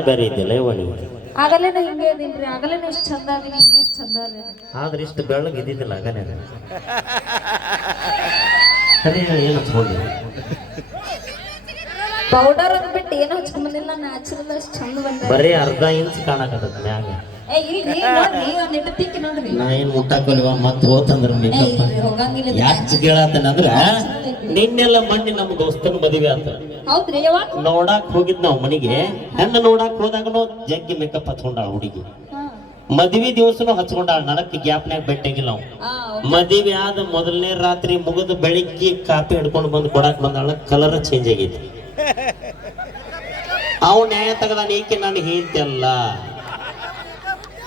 ಬೇರೆ ಆಗಲೇನ ಹಿಂಗೆ ಇದೀನ್ರಿ ಆಗಲೇನ ಇಷ್ಟ ಚಂದ ಅದೀನಿ ಈಗೂ ಇಷ್ಟ ಚಂದ ಅದೀನಿ ಆದ್ರೆ ಇಷ್ಟು ಬೆಳ್ಳಗೆ ಇದ್ದಿದ್ದಿಲ್ಲ ಆಗಲ್ಯಾಗ ಸರಿ ಏನು ಹಚ್ಕೊಂಡಿ ಪೌಡರ್ ಅಂದ್ಬಿಟ್ಟು ಏನೋ ಹಚ್ಕೊಂಬಂದಿಲ್ಲ ನ್ಯಾಚುರಲ್ ಅಷ್ಟು ಚಂದ ಬಂದ ಬರೀ ಅರ್ಧ ಇಂಚ್ ಕಾಣಕತ್ತದ ಮ್ಯಾಗ. ನಾ ಏನ್ ಮುಟ್ಟಾಕೊಲ್ವ ಮತ್ ಹೋತಂದ್ರ ಯಾಕೆ ಕೇಳತ್ತನಂದ್ರ ನಿನ್ನೆಲ್ಲ ಮಣ್ಣಿನ ನಮ್ಮ ದೋಸ್ತನ ಮದುವೆ ಆತ. ಯಾವಾಗ? ನೋಡಾಕ್ ಹೋಗಿದ್ ನಾವ್ ಮನಿಗೆ ಹೆಣ್ಣ ನೋಡಾಕ್ ಹೋದಾಗನು ಜಗ್ಗಿ ಮೇಕಪ್ ಹಚ್ಕೊಂಡಾಳ ಹುಡುಗಿ. ಹಾ. ಮದ್ವಿ ದಿವಸನು ಹಚ್ಕೊಂಡಾಳ ನನಕ್ ಗ್ಯಾಪ್ನ್ಯಾಗ ಬೆಟ್ಟಾಗಿಲ್ಲ ನಾವು ಮದುವೆ ಆದ ಮೊದಲನೇ ರಾತ್ರಿ ಮುಗಿದು ಬೆಳಿಗ್ಗೆ ಕಾಪಿ ಹಿಡ್ಕೊಂಡು ಬಂದು ಕೊಡಾಕ್ ಬಂದಾಳ ಕಲರ್ ಚೇಂಜ್ ಆಗೈತಿ. ಅವ್ ನ್ಯಾಯ ತಗದಾನ ಈಕೆ ನಾನು ಹೇಳ್ತಿಲ್ಲ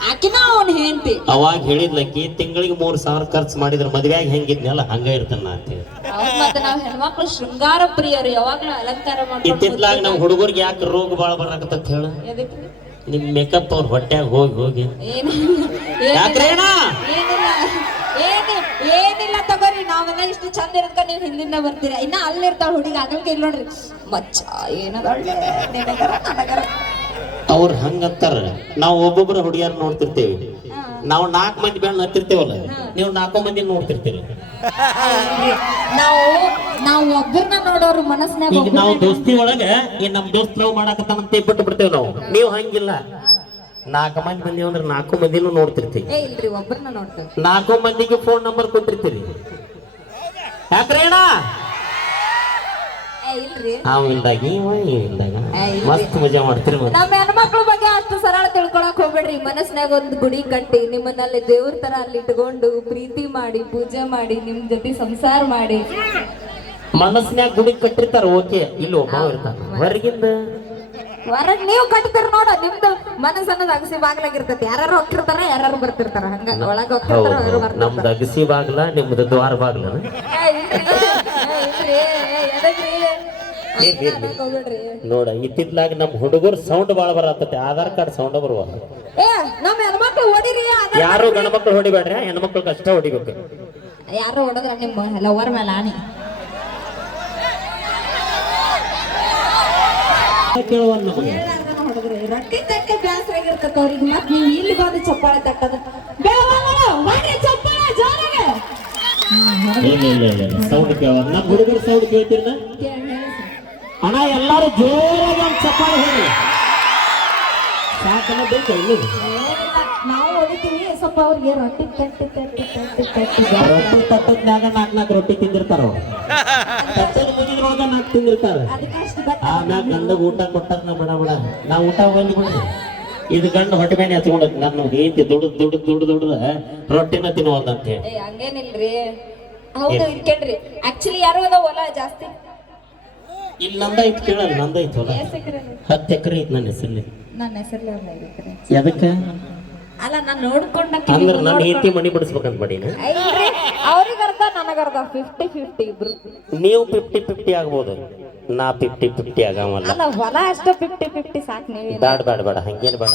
ಆಕಿನ ಅವನ ಹೆಂಡತಿ. ಅವಾಗ ಹೇಳಿದ್ಲಕ್ಕಿ ತಿಂಗಳಿಗೆ ಮೂರ್ ಸಾವಿರ ಖರ್ಚು ಮಾಡಿದ್ರ ಮದ್ವೆಯಾಗ ಹೆಂಗಿದ್ನಲ್ಲ ಹಂಗ ಇರ್ತಾನ ಅಂತ ಹೇಳಿ. ಹೌದ್ ಮತ್ತೆ ನಾವ್ ಹೆಣ್ಮಕ್ಳು ಶೃಂಗಾರ ಪ್ರಿಯರು ಯಾವಾಗ್ಲೂ ಅಲಂಕಾರ ಇತ್ತಿತ್ಲಾಗ ನಮ್ ಹುಡುಗರಿಗೆ ಯಾಕೆ ರೋಗ ಬಾಳ ಬರಾಕತ್ತ ಹೇಳ? ನಿಮ್ ಮೇಕಪ್ ಅವ್ರ ಹೊಟ್ಯಾಗ ಹೋಗಿ ಹೋಗಿ. ಏನಿಲ್ಲ ಏನಿಲ್ಲ. ಯಾಕ್ರೇಣ ಏನಿಲ್ಲ ತಗೋರಿ ನಾವೆಲ್ಲ ಇಷ್ಟು ಚಂದ ಇರತ್ತ ನೀವು ಹಿಂದಿನ ಬರ್ತೀರಾ. ಇನ್ನ ಅಲ್ಲಿರ್ತಾಳ ಹುಡುಗಿ ಆಗಲ್ಕ ಇಲ್ಲ ನೋಡ್ರಿ. ಮಚ್ಚ ಏನದ? ಅವ್ರ ಹಂಗಂತಾರ. ನಾವು ಒಬ್ಬೊಬ್ಬರ ಹುಡುಗಿಯರ್ ನೋಡ್ತಿರ್ತೇವೆ. ನಾವು ನಾಲ್ಕು ಮಂದಿ ಬೆಣ್ಣ ಹತ್ತಿರ್ತೇವಲ್ಲ. ನೀವು ನಾಲ್ಕು ಮಂದಿ ನೋಡ್ತಿರ್ತೀರಿ. ನಾವು ನಾವು ಒಬ್ಬರನ್ನ ನೋಡೋರು ಮನಸ್ಸಿನಾಗ ಈಗ ನಾವು ದೋಸ್ತಿ ಒಳಗ ಈ ನಮ್ಮ ದೋಸ್ತ್ ಮಾಡಾಕತ್ತಾನ ಅಂತ ಬಿಟ್ಟು ಬಿಡ್ತೇವೆ ನಾವು. ನೀವು ಹಂಗಿಲ್ಲ. ನಾಲ್ಕು ಮಂದಿ ಬಂದೀವಿ ಅಂದ್ರೆ ನಾಲ್ಕು ಮಂದಿನೂ ನೋಡ್ತಿರ್ತೀವಿ. ಏ ಇಲ್ರಿ ಒಬ್ಬರನ್ನ ನೋಡ್ತೇವೆ. ನಾಲ್ಕು ಮಂದಿಗೆ ಫೋನ್ ನಂಬರ್ ಕೊಟ್ಟಿರ್ತೀರಿ. ಯಾಕ್ರೇಣ ಇಲ್ರಿ? ಅವ್ ಇಲ್ದಾಗ ಇವ ಇವ್ ಇಲ್ದಾಗ. ಮಸ್ತ್ ಮಜಾ ಮಾಡ್ತೀರಿ ಮತ್ತೆ ನಮ್ಮ ಹೆಣ್ಮಕ್ಳ ಬಗ್ಗೆ ಅಷ್ಟು ಸರಳ ತಿಳ್ಕೊಳಕ್ ಹೋಗ್ಬೇಡ್ರಿ. ಮನಸ್ನ್ಯಾಗ ಒಂದು ಗುಡಿ ಕಟ್ಟಿ ನಿಮ್ಮನ್ನಲ್ಲಿ ದೇವ್ರ ತರ ಅಲ್ಲಿ ಇಟ್ಕೊಂಡು ಪ್ರೀತಿ ಮಾಡಿ ಪೂಜೆ ಮಾಡಿ ನಿಮ್ ಜೊತೆ ಸಂಸಾರ ಮಾಡಿ. ಮನಸ್ನ್ಯಾಗ ಗುಡಿ ಕಟ್ಟಿರ್ತಾರ ಓಕೆ. ಇಲ್ಲಿ ಒಬ್ಬ ಇರ್ತಾನ. ಹೊರಗಿಂದ? ಹೊರಗ್ ನೀವು ಕಟ್ತೀರ ನೋಡ ನಿಮ್ದು ಮನಸ್ಸು ಅನ್ನೋದು ಅಗಸಿ ಬಾಗ್ಲಾಗಿರ್ತೈತಿ. ಯಾರು ಹೋಗ್ತಿರ್ತಾರ ಯಾರು ಬರ್ತಿರ್ತಾರ. ಹಂಗ ಒಳಗ ಹೋಗ್ತಿರ್ತಾರ ನಮ್ದು ಅಗಸಿ ಬಾಗ್ಲ ನಿಮ್ದು ದ್ವಾರ ಬಾಗ್ಲ ನೋಡ ಇತ್ತಿತ್ಲಾಗ ನಮ್ ಹುಡುಗರು ಸೌಂಡ್ ಬಾಳ ಬರತ್ತತೆ ಆಧಾರ್ ಕಾರ್ಡ್ ಸೌಂಡ್ ಬರುವ. ಏ ನಮ್ಮ ಹೆಣ್ಮಕ್ಳು ಹೊಡಿರಿ ಅದ ಯಾರು ಗಣಮಕ್ಳು ಹೊಡಿಬೇಡ್ರಿ ಹೆಣ್ಮಕ್ಳು ಕಷ್ಟ ಹೊಡಿಬೇಕು. ಯಾರು ಹೊಡೆದ್ರ ನಿಮ್ಮ ಲವರ್ ಮೇಲೆ ಆನಿ? ಕೇಳುವನ್ ನಮಗೆ ರೊಟ್ಟಿ ತಕ್ಕ ಬ್ಯಾಸರ ಆಗಿರ್ತಕ್ಕ ಅವ್ರಿಗೆ. ಮತ್ ನೀವು ಇಲ್ಲಿ ಬಂದು ಚಪ್ಪಾಳೆ ತಟ್ಟದ. ಚಪ್ಪಾಳೆ ಜೋರಾಗೆ. ಇಲ್ಲ ಇಲ್ಲ ಇಲ್ಲ ಇಲ್ಲ. ಸೌಂಡ್ ಕೇಳ ನಮ್ಮ ಹುಡುಗರು ಸೌಂಡ್ ಕೇಳ್ತಿರ್ನಾ. ಅಣ್ಣ ಎಲ್ಲಾರು ಜೋರಾಗಿ ಒಂದು ಚಪ್ಪಾಳೆ ಹೇಳಿ ಸಾಕನ್ನ ಬೇಕು ಇಲ್ಲಿ ನಾವು ಹೊಡಿತೀವಿ. ಸ್ವಲ್ಪ ಅವ್ರಿಗೆ ರೊಟ್ಟಿ ತಟ್ಟಿ ತಟ್ಟಿ ತಟ್ಟಿ ತಟ್ಟಿ ರೊಟ್ಟಿ ತಟ್ಟದ್ನಾಗ ನಾಲ್ಕು ನಾಲ್ಕು ರೊಟ್ಟಿ ತಿಂದಿರ್ತಾರ? ಅವ್ರು ತಟ್ಟದ ಮುಗಿದ್ರೊಳಗ ನಾಲ್ಕು ತಿಂದಿರ್ತಾರ? ಆಮ್ಯಾಗ ಗಂಡಗ ಊಟ ಬಿಡ ಬಿಡ. ನಾ ಊಟ ಹೋಗಿ ಇದು ಗಂಡು ಹೊಟ್ಟೆ ಮೇಲೆ ಹಚ್ಕೊಂಡ ನನ್ನ ರೀತಿ ದುಡ್ದು ದುಡ್ದು ದುಡ್ದು ದುಡ್ದ ರೊಟ್ಟಿನ ತಿನ್ನುವಂತ ಅಂತ ಹೇಳಿ ಹಂಗೇನಿಲ್ರಿ. ಹೌದು ಇಟ್ಕೊಂಡ್ರಿ ಆಕ್ಚುಲಿ ಯಾರು ಅದ ಹೊಲ ಜಾಸ್ತಿ? ಇಲ್ಲಿ ನಂದ ಐತ್ ಕೇಳಲ್ಲ ನಂದ ಐತ್ ಹೊಲ? ಹತ್ತು ಎಕರೆ ಐತೆ ನನ್ನ ಹೆಸರಲ್ಲಿ. ನನ್ನ ಹೆಸರಲ್ಲಿ ಒಂದು ಐದು ಎಕರೆ ಎದಕ್ಕೆ? ಅಲ್ಲ ನಾನು ನೋಡ್ಕೊಂಡ ಅಂದ್ರೆ ನನ್ನ ಹೆಂಡತಿ ಮನಿ ಬಿಡಿಸ್ಬೇಕಂತ ಮಾಡೀನಿ. ಅವ್ರಿಗೆ ಅರ್ಧ ನನಗರ್ಧ ಫಿಫ್ಟಿ ಫಿಫ್ಟಿ ಇಬ್ರು. ನೀವು ಫಿಫ್ಟಿ ಫಿಫ್ಟಿ ಆಗ್ಬೋದು. ನಾ ಫಿಫ್ಟಿ ಫಿಫ್ಟಿ ಆಗವಲ್ಲ. ಅಲ್ಲ ಹೊಲ ಅಷ್ಟು ಫಿಫ್ಟಿ ಫಿಫ್ಟಿ ಸಾಕು ನೀವು ಬೇಡ ಬೇಡ ಬೇಡ ಹಂಗೇನು ಬೇಡ.